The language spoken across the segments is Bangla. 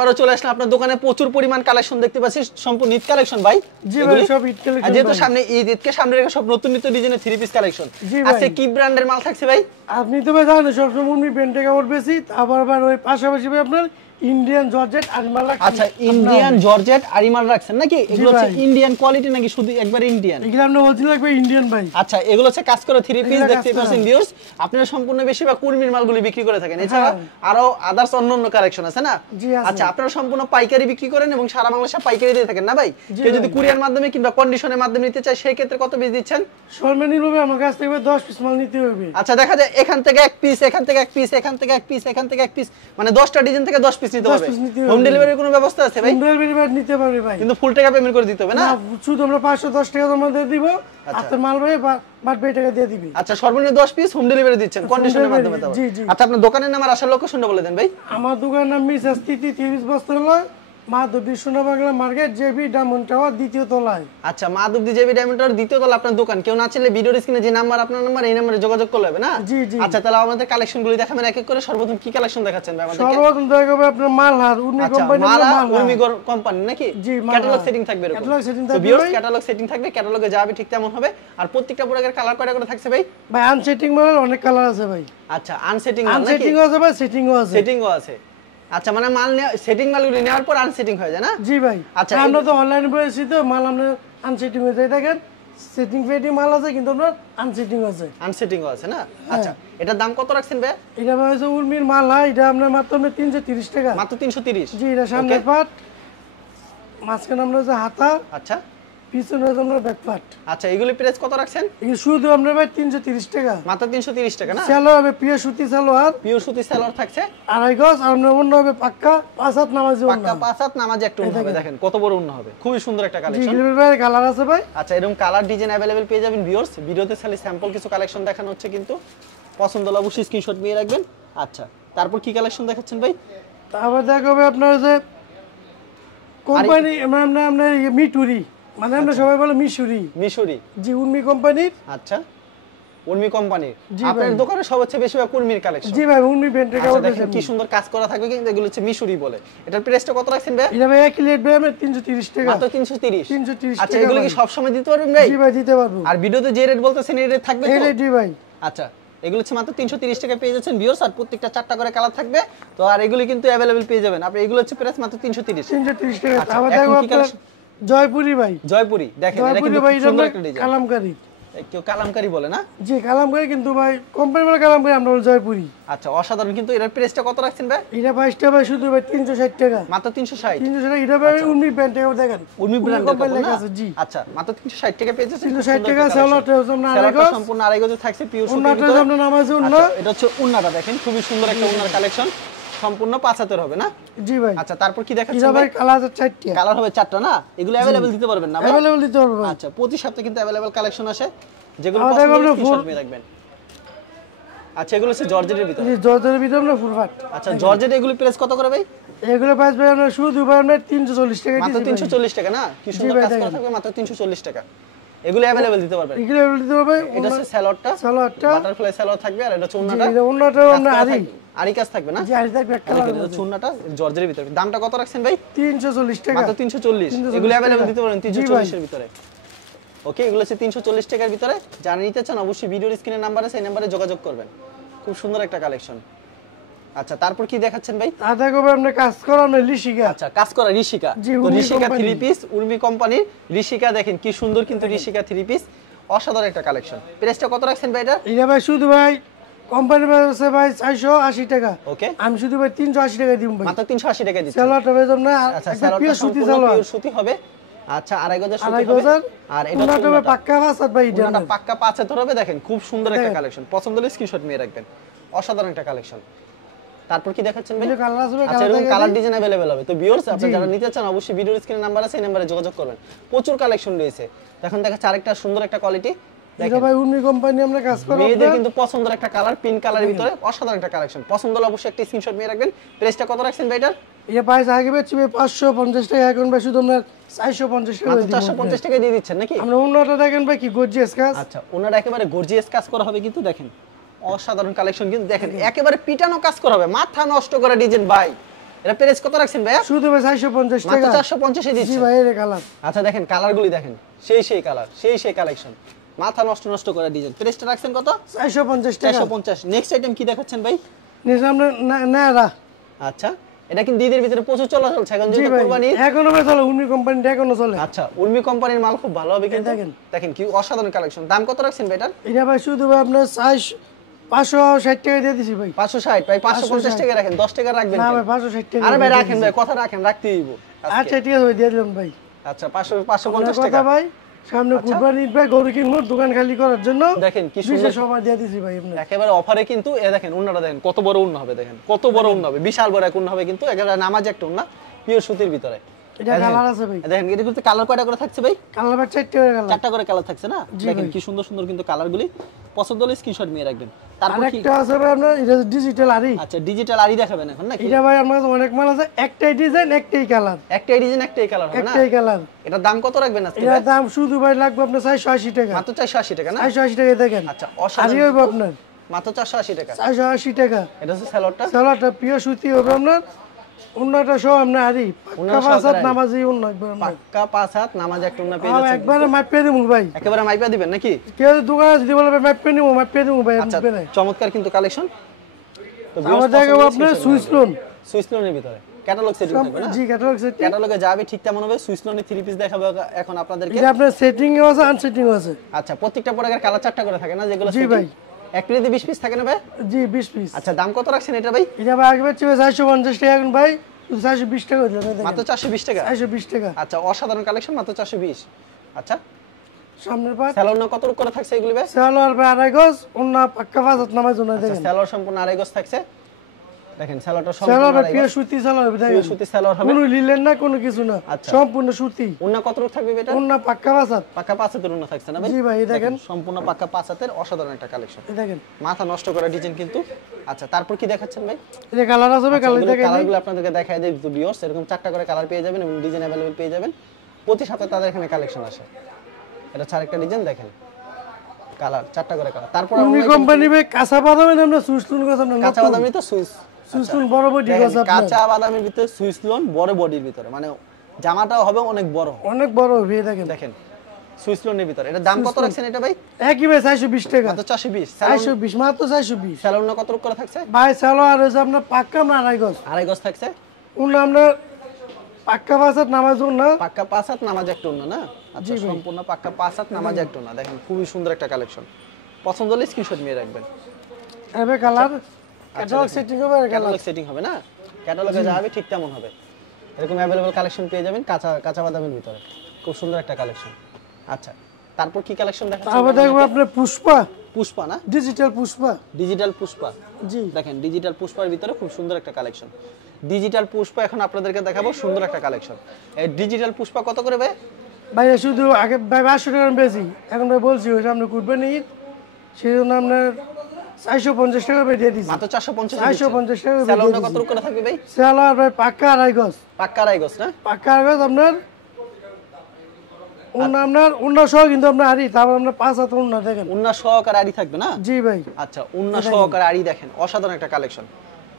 আবারও চলে আসলাম আপনার দোকানে, প্রচুর পরিমাণ কালেকশন দেখতে পাচ্ছি, সম্পূর্ণ ঈদ কালেকশন ভাই। জি ভাই, সব ঈদ কালেকশন। যেহেতু সামনে ঈদকে সামনে রেখে সব নতুন নতুন ডিজাইনের থ্রি পিস কালেকশন। আজকে কি ব্র্যান্ডের মাল থাকছে ভাই? আপনি তো ভাই জানেন সবসময় উর্মি ব্র্যান্ডের কাপড় বেশি, আবার ওই পাশাপাশি ভাই আপনার ইন্ডিয়ান জর্জেট আরিমাল রাখছেন। আচ্ছা, ইন্ডিয়ান জর্জেট আরিমাল রাখছেন নাকি? এগুলো হচ্ছে ইন্ডিয়ান কোয়ালিটি নাকি শুধু একবার ইন্ডিয়ান? এগুলো আমরা অরিজিনাল একবার ইন্ডিয়ান ভাই। আচ্ছা, এগুলো হচ্ছে কাজ করে থ্রি পিস দেখতে পাচ্ছেন ভিউয়ার্স। আপনারা সম্পূর্ণ বেশিরভাগ কুর্মির মালগুলো বিক্রি করে থাকেন, এছাড়া আরো আদার্স অন্যান্য কালেকশন আছে না? আচ্ছা, আপনারা সম্পূর্ণ পাইকারি বিক্রি করেন এবং সারা বাংলাদেশে পাইকারি দিয়ে থাকেন না ভাই? কেউ যদি কুরিয়ার মাধ্যমে কিংবা কন্ডিশনের মাধ্যমে নিতে চায় সেই ক্ষেত্রে কত পিস দিচ্ছেন? সর্বনিম্ন আমার কাছ থেকে 10 পিস মাল নিতে হবে। আচ্ছা, দেখা যায় এখান থেকে এক পিস, এখান থেকে এক পিস, এখান থেকে এক পিস, এখান থেকে এক পিস, মানে 10টা ডিজাইন থেকে 10 পিস নিতে হবে। হোম ডেলিভারির কোনো ব্যবস্থা আছে ভাই? হোম ডেলিভারি নিতে পারবে ভাই, কিন্তু ফুল টাকা পেমেন্ট করে দিতে হবে না? শুধু আমরা 510 টাকা তোমাদের দিব, আপনার মাল ভাই বাদ বাকি টাকা দিয়ে দিবি। আচ্ছা, সর্বনিম্ন 10 পিস হোম ডেলিভারি দিচ্ছেন কন্ডিশনের মাধ্যমে তো? আচ্ছা, আপনার দোকানের নাম আর আসার লোকেশনটা বলে দেন ভাই। আমার দোকানের নাম মিসেস তিতি 30 বস্ত্রালয়, মাধবদী সোনা Bangla market, JB diamond tower, দ্বিতীয় তলায়। আচ্ছা, মাধবদী জেবি ডায়মন্ড টাওয়ার দ্বিতীয় তলা আপনার দোকান। কেউ না চাইলে ভিডিওর স্ক্রিনে যে নাম্বার, আপনার নাম্বার, এই নম্বরে যোগাযোগ করলে হবে না? জি জি। আচ্ছা, তাহলে আমাদের কালেকশনগুলো দেখাবেন এক এক করে। সর্বপ্রথম কি কালেকশন দেখাচ্ছেন ভাই আমাদেরকে? সর্বপ্রথম দেখাবো আপনার মালহার উর্মি কোম্পানি। মালহার উর্মি কোম্পানি নাকি? জি, ক্যাটালগ সেটিং থাকবে এরকম। ক্যাটালগ সেটিং থাকবে, ভিউয়ার্স ক্যাটালগ সেটিং থাকবে, ক্যাটালগে যাবে ঠিক তেমন হবে। আর প্রত্যেকটা প্রোডাক্টের কালার কয়টা করে থাকছে ভাই? ভাই আনসেটিং মালের অনেক কালার আছে ভাই। আচ্ছা, আনসেটিং মাল নাকি? আনসেটিংও আছে ভাই, সেটিংও আছে। সেটিংও আছে। আচ্ছা, মানে মাল সেটিং মালগুলো নেওয়ার পর আনসেটিং হয়ে যায় না? জি ভাই। আচ্ছা, আমরা তো অনলাইনে বলেছি তো মাল আমরা আনসেটিং হয়ে যায়, দেখেন সেটিং ফেটি মাল আছে কিন্তু আপনার আনসেটিং আছে। আনসেটিংও আছে না? আচ্ছা, এটার দাম কত রাখছেন ভাই? এটা ভাই হচ্ছে উর্মির মাল, হয় এটা আপনার মাত্র 330 টাকা। মাত্র 330? জি, এটা সামনে পাট, মাঝখানে আমরা হচ্ছে হাতা, আচ্ছা, পিছনে হচ্ছে আমরা ব্যাক পাট। আচ্ছা, এগুলি প্রাইস কত রাখছেন? এই শুধু আমরা ভাই 330 টাকা। মাত্র 330 টাকা না? সালোয়ার হবে পিওর সুতি সালোয়ার, পিওর সুতি সালোয়ার থাকছে, আড়াই গজ। আর আমরা অন্য হবে পাক্কা 5 হাত নামাজি, পাক্কা 5 হাত নামাজি একটা উন্না হবে। দেখেন কত বড় উন্না হবে, খুবই সুন্দর একটা কালেকশন। জি ভাই, কালার আছে ভাই। আচ্ছা, এরকম কালার ডিজাইন अवेलेबल পেয়ে যাবেন ভিউয়ার্স। ভিডিওতে খালি স্যাম্পল কিছু কালেকশন দেখানো হচ্ছে, কিন্তু পছন্দ হলে অবশ্যই স্ক্রিনশট নিয়ে রাখবেন। আচ্ছা, তারপর কি কালেকশন দেখাচ্ছেন ভাই? তারপর দেখাবে আপনার যে কোম্পানি আমরা মিটুরি, মানে আমরা সবাই বলে মিশরি। মিশরি? জি, উর্মি কোম্পানির। আচ্ছা, উর্মি কোম্পানির। আপনার দোকানে সবচেয়ে বেশি উর্মির কালেকশন? জি ভাই, উর্মি ব্র্যান্ডের কাপড়। দেখেন কি সুন্দর কাজ করা থাকবে, কিন্তু এগুলো হচ্ছে মিশরি বলে। এটার প্রাইসটা কত রাখছেন ভাই? এটা ভাই 1 প্লেট ভাই আমরা 330 টাকা। মাত্র 330? 330 টাকা। আচ্ছা, এগুলো কি সব সময় দিতে পারবেন ভাই? জি ভাই, দিতে পারবো। আর ভিডিওতে যে রেট বলতেছেন এই রেট থাকবে তো? এই রেট ভাই। আচ্ছা, এগুলো হচ্ছে মাত্র 330 টাকা পেয়ে যাচ্ছেন ভিউয়ার্স। আর প্রত্যেকটা 4টা করে কালার থাকবে তো। আর এগুলো কিন্তু अवेलेबल পেয়ে যাবেন আপনি। এগুলো হচ্ছে প্রাইস মাত্র 330। 330 টাকা। আবার দেখো আপনার জয়পুরি ভাই। জয়পুরি, দেখেন এটা কিন্তু সুন্দর একটা ডিজাইন। কালামকারী, কেউ কালামকারী বলে না? জি, কালামকারী, কিন্তু ভাই কোম্পানি বলে কালামকারী, আমরা বলি জয়পুরি। আচ্ছা, অসাধারণ। কিন্তু এর প্রাইসটা কত রাখছেন ভাই? এটা 22টা ভাই, শুধু ভাই 360 টাকা। মাত্র 360? 360 টাকা। এটা ভাই উর্মি ব্র্যান্ড থেকে দেখেন, উর্মি ব্র্যান্ডের কাপড় না? জি। আচ্ছা, মাত্র 360 টাকা পেয়ে যাচ্ছেন। 360 টাকা। সালোয়ারটা হচ্ছে আমরা আড়াই গজ, সম্পূর্ণ আড়াই গজে থাকছে, পিওর সুতি। উন্নাটা আমরা নামাজি উন্না। এটা হচ্ছে উন্নাটা, দেখেন খুবই সুন্দর একটা উন্নার কালেকশন, সম্পূর্ণ 5 হাতের হবে না? জি ভাই। আচ্ছা, তারপর কি দেখাচ্ছেন এটা ভাই? কালার আছে 4টা। কালার হবে 4টা না? এগুলো अवेलेबल দিতে পারবেন না ভাই? अवेलेबल দিতে পারবো ভাই। আচ্ছা, প্রতি সপ্তাহে কিন্তু अवेलेबल কালেকশন আসে, যেগুলো পছন্দ হবে স্ক্রিনশট নিয়ে রাখবেন। আচ্ছা, এগুলো হচ্ছে জর্জেটের ভিতরে? জি, জর্জেটের ভিতরে আমরা ফুল পাট। আচ্ছা, জর্জেট এগুলো প্রাইস কত করে ভাই? এগুলো প্রাইস ভাই আমরা শুধু ভাই আমরা 340 টাকা দিছি। মাত্র 340 টাকা না? কি সুন্দর কাজ করা থাকবে, মাত্র 340 টাকা। এগুলো अवेलेबल দিতে পারবেন? এগুলো अवेलेबल দিতে পারবে। এটা হচ্ছে সালোয়ারটা, সালোয়ারটা বাটারফ্লাই সালোয়ার থাকবে। আর এটা হচ্ছে উন্নাটা। জি, উন্নাটা আমরা আরি কাজ থাকবে না? জি, আরি থাকবে একটা কালার। এটা হচ্ছে উন্নাটা জর্জেটের ভিতরে। দামটা কত রাখছেন ভাই? 340 টাকা। মাত্র 340? এগুলো अवेलेबल দিতে পারবেন 340 এর ভিতরে? ওকে, এগুলো হচ্ছে 340 টাকার ভিতরে। যারা নিতে চান অবশ্যই ভিডিওর স্ক্রিনে নাম্বার আছে, এই নম্বরে যোগাযোগ করবেন। খুব সুন্দর একটা কালেকশন। আচ্ছা, তারপর কি দেখাচ্ছেন ভাই? আর দেখো ভাই আমরা কাজ করানো ঋষিকা। আচ্ছা, কাজ করা ঋষিকা। তো ঋষিকা 3 পিস, উর্মি কোম্পানির ঋষিকা, দেখেন কি সুন্দর কিন্তু ঋষিকা 3 পিস, অসাধারণ একটা কালেকশন। প্রাইসটা কত রাখছেন ভাই এটা? এটা ভাই শুধু ভাই কোম্পানি আছে ভাই 480 টাকা। ওকে, আমি শুধু ভাই 380 টাকা দিম ভাই। মাত্র 380 টাকা দিচ্ছেন। সালোয়ারটা ভাই তোমরা আচ্ছা, একটা পিওর সুতি সালোয়ার, পিওর সুতি হবে। আচ্ছা, আড়াই গজের সুতি আড়াই হবে। গজের। আর এটা হচ্ছে পাক্কা 5 হাত ভাই। এটা পাক্কা 5 হাতের হবে। দেখেন খুব সুন্দর একটা কালেকশন, পছন্দ হলে স্ক্রিনশট নিয়ে রাখবেন। অসাধারণ একটা কালেকশন। তারপর কি দেখাচ্ছেন ভাই? আচ্ছা, এরকম কালার ডিজাইন अवेलेबल হবে। তো ভিউয়ার্স, আপনারা যারা নিতে চান অবশ্যই ভিডিওর স্ক্রিনে নাম্বার আছে, এই নম্বরে যোগাযোগ করবেন। প্রচুর কালেকশন রয়েছে। দেখেন দেখাচ্ছে আরেকটা সুন্দর একটা কোয়ালিটি। এটা ভাই উর্মি কোম্পানি আমরা কাজ করব। মেয়েদের কিন্তু পছন্দের একটা কালার, পিঙ্ক কালারের ভিতরে অসাধারণ একটা কালেকশন। পছন্দ হলে অবশ্যই একটা স্ক্রিনশট নিয়ে রাখবেন। প্রাইসটা কত রাখছেন ভাই এটার? এটা প্রাইস আগে বেচছি 550 টাকা, এখন ভাই শুধু আমরা 450 টাকা দিই। 450 টাকা দিয়ে দিচ্ছেন নাকি? আমরা উন্নাটা দেখেন ভাই কি গর্জিয়াস কাজ। আচ্ছা, ওনার একেবারে গর্জিয়াস কাজ করা হবে, কিন্তু দেখেন অসাধারণ কালেকশন। কিন্তু দেখেন একেবারে পিটানো কাজ করা হবে, মাথা নষ্ট করা ডিজাইন ভাই। এটা প্রাইস কত রাখছেন ভাইয়া? শুধু ভাই 450 মাত্র টাকা। 450 এ জি দিচ্ছেন। ভাই, এর কালার। আচ্ছা দেখেন কালারগুলি দেখেন, সেই কালার, সেই কালেকশন, মাথা নষ্ট করে ডিজাইন। প্রাইসটা রাখছেন কত? 450 টাকা। 450। নেক্সট আইটেম কি দেখাচ্ছেন ভাই? নিচে আমরা নায়রা। আচ্ছা, এটা কিন্তু ঈদের ভিতরে প্রচুর চলাচল এখন জি যেহেতু ভাই, কুরবানি। এখনো ভাই চলে, উর্মি কোম্পানিটা এখনো চলে। আচ্ছা, উর্মি কোম্পানির মাল খুব ভালো হবে কিন্তু। দেখেন কি অসাধারণ কালেকশন। দাম কত রাখছেন ভাই এটার? এটা ভাই শুধু ভাই আপনার 560 টাকা দিয়ে দিছি ভাই। 560 ভাই, 550 টাকা রাখেন, 10 টাকা রাখবেন না কেন? ভাই 560 টাকা। আরে ভাই রাখেন ভাই, কথা রাখেন, রাখতেই দিব। আচ্ছা ঠিক আছে ভাই, দিয়ে দিলাম ভাই। আচ্ছা 550 কথা টাকা ভাই, সামনে কুরবানি ভাই, গরু কিনবো দোকান খালি করার জন্য। দেখেন কি সুন্দর বিশেষ সময় দিয়ে দিছি ভাই আপনি। একেবারে অফারে কিন্তু। এ দেখেন উন্নাটা দেখেন কত বড় উন্না হবে, দেখেন কত বড় উন্না হবে, বিশাল বড় এক উন্না হবে কিন্তু, একেবারে নামাজ একটা উন্না, পিওর সুতির ভিতরে। এটা কালার আছে ভাই। দেখেন এর ভিতরে কালার কয়টা করে থাকছে ভাই? কালার ভাই 4টা করে কালার। 4টা করে কালার থাকছে না? দেখেন কি সুন্দর সুন্দর কিন্তু কালারগুলি। পছন্দ হলে স্ক্রিনশট নিয়ে রাখবেন। তারপর কি আরেকটা আছে ভাই আপনার, এটা ডিজিটাল আরি। আচ্ছা, ডিজিটাল আরি দেখাবেন এখন নাকি? এটা ভাই আমার কাছে অনেক মাল আছে, একটাই ডিজাইন একটাই কালার। একটাই ডিজাইন একটাই কালার হবে না? একটাই কালার। এটার দাম কত রাখবেন আজকে? এটার দাম শুধু ভাই লাগবে আপনার 480 টাকা। মাত্র 480 টাকা না? 480 টাকা দেখেন। আচ্ছা, আরি অসাধারণ। হবে আপনার মাত্র 480 টাকা। 480 টাকা। এটা হচ্ছে সালোয়ারটা। সালোয়ারটা পিওর সুতি হবে আপনার, উন্নাটা সহ আপনার আরি। উন্না পাঁচ হাত সহকারে নামাজি উন্না একবার আপনার। পাক্কা 5 হাত নামাজ একটা উন্না পেয়ে আর যাচ্ছেন। একবারে মাপে দিমু ভাই। একেবারে মাইপা দিবেন নাকি? কেউ দোকানে যদি বলে ভাই মাপে নিমু, মাপে দিমু ভাই আচ্ছা, আপনি। চমৎকার কিন্তু কালেকশন। তো আমার দেখাবো আপনার সুইস লোন। সুইস লোনের ভিতরে ক্যাটালগ সেটিং থাকবে না? জি, ক্যাটালগ সেটিং। ক্যাটালগে যাবে ঠিক তেমন হবে। সুইস লোনের 3 পিস দেখাবো এখন আপনাদেরকে। এটা আপনার সেটিং এও আছে, আনসেটিং এও আছে। আচ্ছা, প্রত্যেকটা প্রোডাক্টের কালার 4টা করে থাকে না যেগুলো? জি ভাই। এক প্লেটে 20 পিস থাকে না ভাই? জি 20 পিস। আচ্ছা, দাম কত রাখছেন এটা ভাই? এটা ভাই আগে ছিল 450 টাকা, এখন ভাই 420 টাকা হয়ে যাবে। মাত্র 420 টাকা। 420 টাকা। আচ্ছা, অসাধারণ কালেকশন, মাত্র 420। আচ্ছা, সামনের পাট সালোয়ার না কত করে থাকছে এগুলি ভাই? সালোয়ার ভাই 2.5 গজ, উন্না পাক্কা 5 হাত নামাজ উন্না আচ্ছা, দেখেন। সালোয়ার সম্পূর্ণ 2.5 গজ থাকছে। দেখেন সালোয়ারটা সালোয়ার সম্পূর্ণ ভাই 2.5 পিওর গজ। সুতি সালোয়ার হবে পিওর দেখেন। সুতি সালোয়ার হবে। কোনো লিলেন না, কোনো কিছু না, আচ্ছা। সম্পূর্ণ সুতি। উন্না কত থাকবে এটা? উন্না পাক্কা 5 হাত। পাক্কা 5 হাতের উন্না থাকছে না ভাই? জি ভাই, এই দেখেন। সম্পূর্ণ পাক্কা 5 হাতের অসাধারণ একটা কালেকশন। এই দেখেন, মাথা নষ্ট করা ডিজাইন কিন্তু। আচ্ছা, তারপর কি দেখাচ্ছেন ভাই? এটা কালার আছে ভাই, কালার দেখেন। কালারগুলো আপনাদেরকে দেখায় দেই তো ভিউয়ার্স। এরকম 4টা করে কালার পেয়ে যাবেন এবং ডিজাইন अवेलेबल পেয়ে যাবেন। প্রতি সপ্তাহে তাদের এখানে কালেকশন আসে। এটা হচ্ছে আরেকটা ডিজাইন দেখেন, কালার 4টা করে কালার। তারপর উর্মি কোম্পানি ভাই কাঁচা বাদামে আমরা সুইস লোন কথা না, কাঁচা বাদামি তো সুইস। সুইস লোন বড় বডি দেখেন, আছে আপনার। কাঁচা বাদামের ভিতরে সুইস লোন বড় বডির ভিতরে, মানে জামাটাও হবে অনেক বড়। অনেক বড় হবে দেখেন। দেখেন সুইস লোনের ভিতরে। এটা দাম কত রাখছেন এটা ভাই? একই ভাই 420 টাকা। মাত্র 420। 420, মাত্র 420। সালোয়ার না কত করে থাকছে? ভাই সালোয়ার হচ্ছে আপনার পাক্কা আমরা 2.5 গজ। 2.5 গজ থাকছে। উন্না আমরা পাক্কা 5 হাত নামাজ উন্না। পাক্কা 5 হাত নামাজ একটা উন্না না? আচ্ছা, সম্পূর্ণ পাক্কা 5 হাত নামাজ একটা উন্না। দেখেন খুবই সুন্দর একটা কালেকশন। পছন্দ হলে স্ক্রিনশট নিয়ে রাখবেন। এবে কালার ক্যাটালগ সেটিং হবে, কালার ক্যাটালগ সেটিং হবে না? ক্যাটালগে যা হবে ঠিক তেমন হবে। এরকম अवेलेबल কালেকশন পেয়ে যাবেন কাঁচা বাদামের ভিতরে। খুব সুন্দর একটা কালেকশন। আচ্ছা, তারপর কি কালেকশন দেখাচ্ছেন? তারপর দেখবো আপনার পুষ্পা, পুষ্পা না? ডিজিটাল পুষ্পা। ডিজিটাল পুষ্পা। জি দেখেন ডিজিটাল পুষ্পার ভিতরে খুব সুন্দর একটা কালেকশন। ডিজিটাল পুষ্পা এখন আপনাদেরকে দেখাবো, সুন্দর একটা কালেকশন। এই ডিজিটাল পুষ্পা কত করে ভাই? ভাই শুধু আগে ভাই 500 টাকা বেশি, এখন ভাই বলছি ওই সামনে কুরবানি ঈদ, সেই জন্য আপনার 450 টাকা ভাই দিয়ে দিচ্ছি। মাত্র 450 450 টাকা ভাই সালোয়ার দিয়ে কত দিচ্ছি। করে থাকবে ভাই? সালোয়ার ভাই পাক্কা 2.5 গজ। পাক্কা 2.5 গজ না? পাক্কা 2.5 গজ আপনার উন্না, আপনার উন্না সহ কিন্তু আপনার আরি, তারপর আপনার 5 হাত উন্না দেখেন। উন্না সহকারে আড়ি থাকবে না? জি ভাই। আচ্ছা, উন্না সহকারে আড়ি দেখেন, অসাধারণ একটা কালেকশন।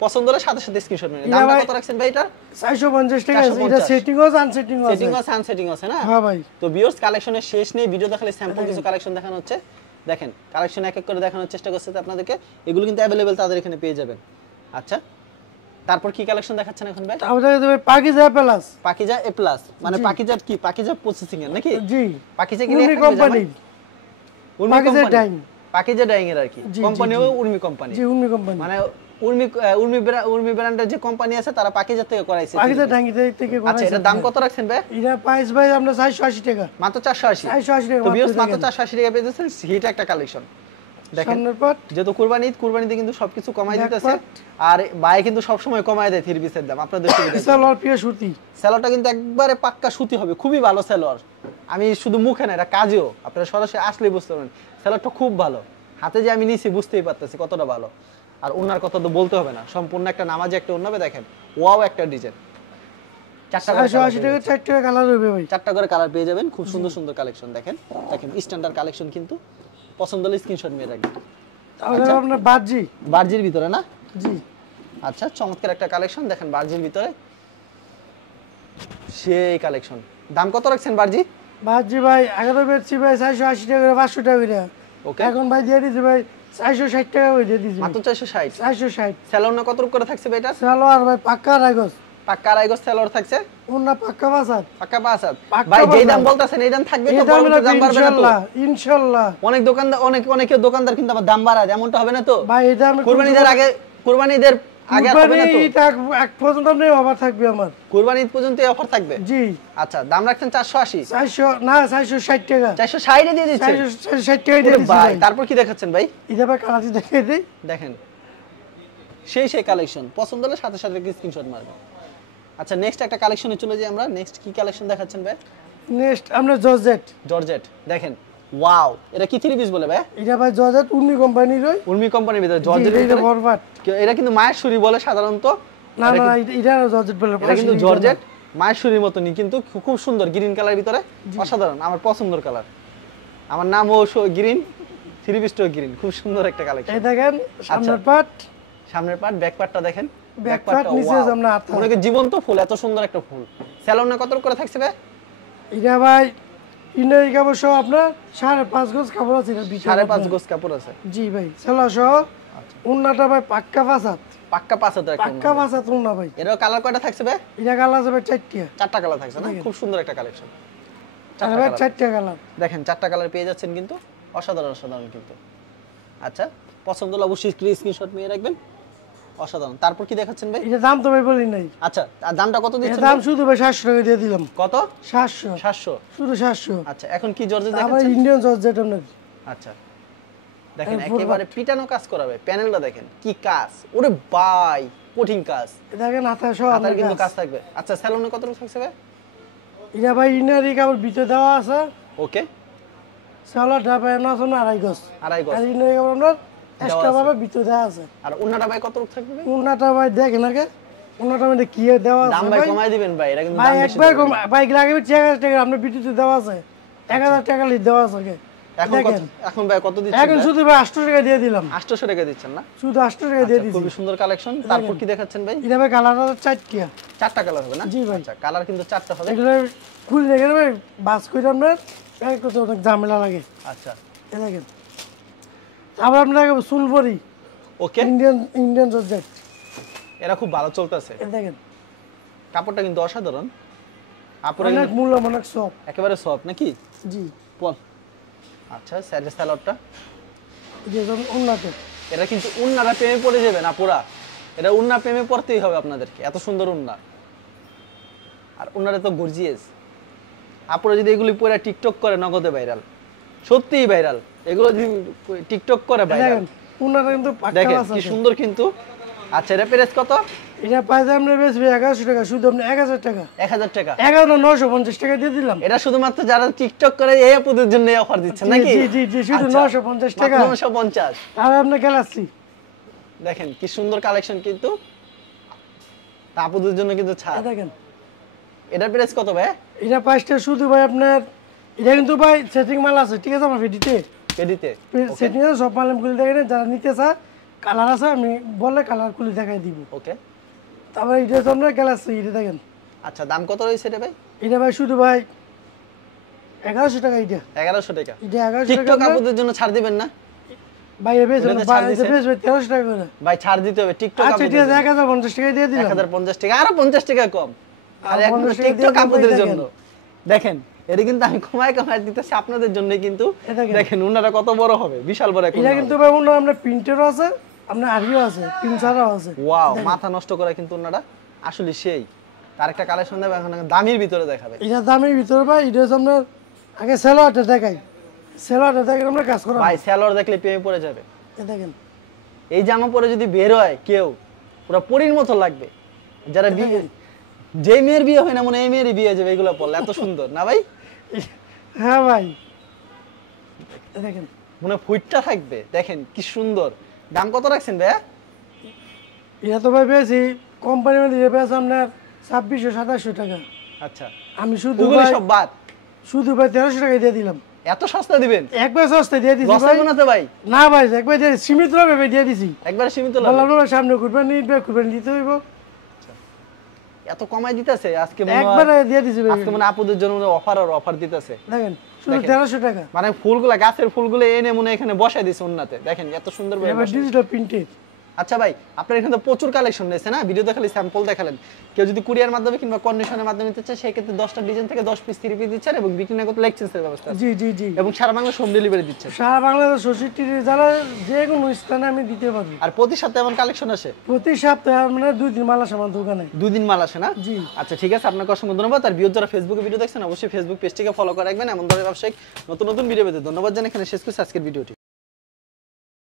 পছন্দ হলে সাথে সাথে স্ক্রিনশট নিন। দামটা কত রাখছেন ভাই এটা? 450 টাকা। এটা সেটিং ও আনসেটিং ও আছে। সেটিং আছে আনসেটিং আছে না? হ্যাঁ ভাই। তো ভিউয়ার্স কালেকশনের শেষ নেই, ভিডিও দেখালে স্যাম্পল কিছু কালেকশন দেখানো হচ্ছে। দেখেন কালেকশন এক এক করে দেখানোর চেষ্টা করতে আপনাদেরকে। এগুলো কিন্তু अवेलेबल তাদের এখানে পেয়ে যাবেন। আচ্ছা, তারপর কি কালেকশন দেখাচ্ছেন এখন ভাই? তারপর দেখতে ভাই পাকিজা প্লাস। পাকিজা এ প্লাস, মানে পাকিজা কি? পাকিজা প্রসেসিং এর নাকি? জি পাকিজা কি Urmi company. Urmi Pakiza company. Dyeing. Pakiza dyeing এর আর কি জি, কোম্পানি জি, হবে উর্মি কোম্পানি। জি উর্মি কোম্পানি। মানে উর্মি ব্র্যান্ডের যে কোম্পানি আছে তারা পাকিজা থেকে করাইছে। পাকিজা ডাইং থেকে করা। আচ্ছা, এটার দাম কত রাখছেন ভাই? এটা প্রাইস ভাই আমরা 480 টাকা। মাত্র 480। 480 টাকা। তো ভিউয়ার্স মাত্র 480 টাকা পেয়ে যাচ্ছেন। হিট একটা কালেকশন। দেখেন সামনের পাট যেহেতু কুরবানিতে কিন্তু সবকিছু কমাই দিতেছে, আর ভাই কিন্তু সব সময় কমায় দেয় থ্রি পিসের দাম আপনাদের সুবিধা। সালোয়ার পিওর সুতি। সেলোয়ারটা কিন্তু একবারে পাক্কা সুতি হবে, খুবই ভালো সেলোয়ার। আমি শুধু মুখে না, এটা কাজেও আপনারা সরাসরি আসলেই বুঝতে পারবেন সেলোয়ারটা খুব ভালো। হাতে যে আমি নিছি বুঝতেই পারতেছি কতটা ভালো। আর ওনার কথা তো বলতে হবে না, সম্পূর্ণ একটা নামাজে একটা ওন্না হবে। দেখেন ওয়াও একটা ডিজাইন। 480 টাকা 4টা কালার হবে ভাই। 4টা করে কালার পেয়ে যাবেন। খুব সুন্দর সুন্দর কালেকশন। দেখেন স্ট্যান্ডার্ড কালেকশন কিন্তু। পছন্দ হলে স্ক্রিনশট নিয়ে রাখবেন। তাহলে আপনার বাজি বার্জির ভিতরে না? জি আচ্ছা, চমৎকার একটা কালেকশন দেখেন বার্জির ভিতরে, সেই কালেকশন। দাম কত রাখছেন বার্জি? বাজি ভাই আগে তো বেচছি ভাই 480 টাকা করে, 500 টাকা করে। ওকে, এখন ভাই দিয়ে দিছি ভাই 460 টাকা করে দিয়ে দিছি। মাত্র 460। 460 স্যালোর না কত করে থাকছে ভাই এটা? সালোয়ার ভাই পাক্কা রাগস, পাক্কা আড়াই গজ স্যালোর থাকছে, ওন্না পাক্কা বাসাত। পাক্কা 5 পাক্কা ভাই যেই দাম বাজার। বলতাছেন এই দাম থাকবে তো? এই দামে পরবর্তী দাম বাড়বে না তো? ইনশাআল্লাহ ইনশাআল্লাহ। অনেক দোকানদার অনেকে দোকানদার কিন্তু আবার দাম বাড়ায়, এমনটা হবে না তো? ভাই এই দামে কুরবানিদের আগে আগে হবে না তো? এটা এক পর্যন্ত নেই অফার থাকবে আমার। কুরবানি ঈদ পর্যন্ত এই অফার থাকবে? জি। আচ্ছা, দাম রাখছেন 480? 400 না 460 টাকা। 460 এ দিয়ে দিচ্ছেন? 460 টাকা দিয়ে ওরে দিছি ভাই, ভাই। তারপর কি দেখাচ্ছেন ভাই? এটা ভাই কালারটি দেখিয়ে দেই। দেখেন সেই কালেকশন, পছন্দ হলে সাথে সাথে স্ক্রিনশট মারবেন। আচ্ছা, নেক্সট একটা কালেকশনে চলে যাই আমরা। নেক্সট কি কালেকশন দেখাচ্ছেন ভাই? নেক্সট আমরা জর্জেট। জর্জেট দেখেন, ওয়াও, এটা কি থ্রি পিস বলে ভাই? এটা ভাই জর্জেট উর্মি কোম্পানির ওই উর্মি কোম্পানির ভিতরে জর্জেট। এটা ফরওয়ার্ড। এটা কিন্তু মায়ের সুরি বলে সাধারণত। না না এটা জর্জেট বলে। এটা কিন্তু জর্জেট মায়ের সুরির মতনই, কিন্তু খুব সুন্দর গ্রিন কালার ভিতরে, অসাধারণ, আমার পছন্দের কালার। আমার নামও গ্রিন, থ্রি পিসটাও গ্রিন, খুব সুন্দর একটা কালেকশন। এই দেখেন সামনের পার্ট, সামনের পার্ট, ব্যাক পার্টটা দেখেন। ব্যাক পার্ট নিচে আমরা হাত মনে হয় জীবন্ত ফুল, এত সুন্দর একটা ফুল। স্যালোন না কত করে থাকছে ভাই? এটা ভাই ইন্ডিয়ান কাপড় সহ আপনার 5.5 গজ কাপড় আছে এর ভিতরে। 5.5 গজ কাপড় আছে? জি ভাই, সেলা সহ। উন্নাটা ভাই পাক্কা ফাসাত, পাক্কা 5 একটা পাক্কা ফাসাত উন্না ভাই। এর কালার কয়টা থাকছে ভাই? এটা কালার আছে ভাই 4টা। 4টা কালার থাকছে না? খুব সুন্দর একটা কালেকশন। আর ভাই 4টা কালার দেখেন, 4টা কালার পেয়ে যাচ্ছেন কিন্তু, অসাধারণ অসাধারণ কিন্তু। আচ্ছা, পছন্দ হলে অবশ্যই স্ক্রিনশট নিয়ে রাখবেন, অসাধারণ। তারপর কি দেখাচ্ছেন ভাই? এটা দাম তো ভাই বলি নাই। আচ্ছা, আর দামটা কত এটা দিচ্ছেন? দাম শুধু ভাই 700 টাকা দিয়ে দিলাম। কত? 700। 700 শুধু 700। আচ্ছা, এখন কি জর্জেট আবার দেখাচ্ছেন? ইন্ডিয়ান জর্জেট আপনার। আচ্ছা, দেখেন একেবারে পিটানো কাজ করা ভাই, প্যানেলটা দেখেন কি কাজ, ওরে ভাই কঠিন কাজ। দেখেন হাতা সহ হাতার আপনার কিন্তু কাজ। কাজ থাকবে। আচ্ছা, স্যালোনে কত থাকছে ভাই? এটা ভাই ইনারি কাপড় ভিতরে দেওয়া আছে। ওকে, সালোয়ার ঢাবা না শোনা 2.5 গজ। 2.5 গজ। আর ইনারি কাপড় আপনার এক্সট্রা ভাবে ভিতরে দেওয়া আছে। আর ওন্নাটা ভাই কত থাকবে ভাই? উন্নাটা ভাই দেখেন আগে, উন্নাটা মধ্যে কি দেওয়া আছে দাম ভাই কমাই দিবেন ভাই, এটা কিন্তু ভাই দাম বেশি একবার দিবেন। ভাই লাগে 6000 টাকা আপনার ভিতরে দেওয়া আছে। 1000 টাকা লিখ দেওয়া আছে আগে। এখন কত? এখন ভাই কত দিচ্ছেন? এখন শুধু ভাই 800 টাকা দিয়ে দিলাম। 800 টাকা দিচ্ছেন না? শুধু 800 টাকা দিয়ে আচ্ছা, দিছি। খুবই সুন্দর কালেকশন। তারপর কি দেখাচ্ছেন ভাই? এটা ভাই কালার আছে 4টা। 4টা কালার হবে না? জি ভাই। আচ্ছা, কালার কিন্তু 4টা হবে। এগুলো খুলে দেখেন ভাই, বাস করে আপনার প্যাক করতে অনেক ঝামেলা লাগে। আচ্ছা, এই দেখেন। আবার আপনার সুলভরি ওকে, ইন্ডিয়ান জর্জেট। এরা খুব ভালো চলতেছে। এই দেখেন কাপড়টা কিন্তু অসাধারণ। আপুরা অনেক কিন্তু মূল্য অনেক সব। একেবারে সফট নাকি? জি। বল। আচ্ছা, স্যালোডটা যে যেমন উন্নত। এটা কিন্তু উন্নারা প্রেমে পড়ে যাবেন আপুরা, এটা উন্না প্রেমে পড়তেই হবে আপনাদেরকে, এত সুন্দর উন্না। আর উন্নারে তো গর্জিয়াস। আপুরা যদি এগুলি পরে টিকটক করে নগদে ভাইরাল, সত্যিই ভাইরাল। এগুলো যদি টিকটক করে ভাইরাল। দেখেন উন্নাটা কিন্তু পাক্কা দেখেন আছে। কি সুন্দর কিন্তু। আচ্ছা, এটা প্রাইস কত? এটা পাইছে আমরা বেচবে 1100 টাকা, শুধু আপনি 1000 টাকা। 1000 টাকা? 950 টাকা দিয়ে দিলাম। এটা শুধুমাত্র যারা টিকটক করে এই আপুদের জন্য অফার দিচ্ছেন জি, নাকি? জি, জি, জি, শুধু আচ্ছা, 950 টাকা। মাত্র 950। আর আপনি গ্যালাক্সি দেখেন কি সুন্দর কালেকশন কিন্তু, তা আপুদের জন্য কিন্তু ছাড়। দেখেন। এটার প্রাইস কত ভাই? এটা প্রাইসটা শুধু ভাই আপনার, এটা কিন্তু ভাই সেটিং মাল আছে, ঠিক আছে? আমার ভিডিওতে পেডিতে সেটিং আছে, সব মাল আমি খুলে দেখাই না। যারা নিতে চায় কালার আছে, আমি বললে কালার খুলে দেখাই দিব। ওকে। তারপরে এটা হচ্ছে আপনার গ্যালাক্সি, এটা দেখেন। আচ্ছা, দাম কত রয়েছে এটা ভাই? এটা ভাই শুধু ভাই 1100 টাকা। এটা 1100 টাকা। এটা 1100 টাকা। টিকটক আপুদের জন্য ছাড় দিবেন না ভাই এ বেশ এটাতে ছাড় ভাই দিছে? 1300 টাকা করে। ভাই? ছাড় দিতে হবে টিকটক আচ্ছা ঠিক আপুদের আছে, জন্য। 1050 টাকা দিয়ে দিলাম। 1050 টাকা, আরো 50 টাকা কম। আর আর এখন 50 টাকা টিকটক দিয়ে আপুদের দেখেন। জন্য দেখেন, এটা কিন্তু আমি কমায় দিতেছি আপনাদের জন্য কিন্তু। এ দেখেন। দেখেন উনারা কত বড় হবে, বিশাল বড় একটা। এটা কিন্তু ভাই অন্য আপনার প্রিন্টেরও আছে, আপনার আরিও আছে, প্রিন্ট ছাড়াও আছে। ওয়াও, মাথা নষ্ট করে কিন্তু উনারা আসলে সেই। তার একটা কালেকশন দেবে এখন, দামির ভিতরে দেখাবে। এটা দামের ভিতরে ভাই, এটা হচ্ছে আপনার আগে সেলোয়ারটা দেখাই। সেলোয়ারটা দেখেন আমরা কাজ করা ভাই সালোয়ার দেখলে প্রেমে পড়ে যাবে। এ দেখেন। এই জামা পরে যদি বের হয় কেউ, পুরো পরীর মতো লাগবে। যারা বিয়ে, যে মেয়ের বিয়ে হয় না মনে হয় এই মেয়েরই বিয়ে হয়ে যাবে এগুলো পরলে, এত সুন্দর না ভাই? হ্যাঁ ভাই এ দেখেন। মনে হয় ফুটটা থাকবে। দেখেন কি সুন্দর। দাম কত রাখছেন ভাইয়া? এটা তো ভাই বেশি কোম্পানি মধ্যে পেয়েছে আপনার 2600-2700 টাকা। আচ্ছা, আমি শুধু ওগুলো ভাই সব বাদ। শুধু ভাই 1300 টাকা দিয়ে দিলাম। এত সস্তা দিবেন? একবার সস্তা দিয়ে দিছি লস ভাই। হবে না তো ভাই? না ভাই, একবার দিয়ে সীমিত ভাবে দিয়ে দিছি। একবারে সীমিত লাভ। বললাম না সামনে কুরবানি ঈদ, কুরবানি দিতে হইব। এত কমাই দিতেছে আজকে মনে হয়। একবারে দিয়ে দিছি ভাই। আজকে মানে আপুদের জন্য অফার আর অফার দিতেছে। দেখেন শুধু 1300 টাকা। মানে ফুলগুলা গাছের ফুলগুলো এনে মনে হয় এখানে বসায় দিছে ওন্নাতে। দেখেন এত সুন্দর ভাবে এবার বসায়। Digital printed. আচ্ছা ভাই, আপনার এখানে তো প্রচুর কালেকশন রয়েছে না? ভিডিওতে খালি স্যাম্পল দেখালেন। কেউ যদি কুরিয়ার মাধ্যমে কিংবা কন্ডিশনের মাধ্যমে নিতে চায় সেই ক্ষেত্রে 10টা ডিজাইন থেকে 10 পিস 3 পিস দিচ্ছেন এবং বিক্রি না করতে লাইসেন্সের ব্যবস্থা আছে। জি জি জি। এবং সারা বাংলা হোম ডেলিভারি দিচ্ছেন। সারা বাংলাদেশ 64 জেলা যে কোনো স্থানে আমি দিতে পারবো। আর প্রতি সপ্তাহে এমন কালেকশন আসে? প্রতি সপ্তাহে আমরা 2 দিন মাল আসে আমার দোকানে। 2 দিন মাল আসে না? জি। আচ্ছা ঠিক আছে, আপনাকে অসংখ্য ধন্যবাদ। আর ভিউয়ার যারা ফেসবুকে ভিডিও দেখছেন অবশ্যই ফেসবুক পেজটিকে ফলো করে রাখবেন। এমন ধরনের ব্যবসায়িক নতুন নতুন ভিডিও পেতে ধন্যবাদ জানাই। এখানে শেষ করছি আজকের ভিডিওটি।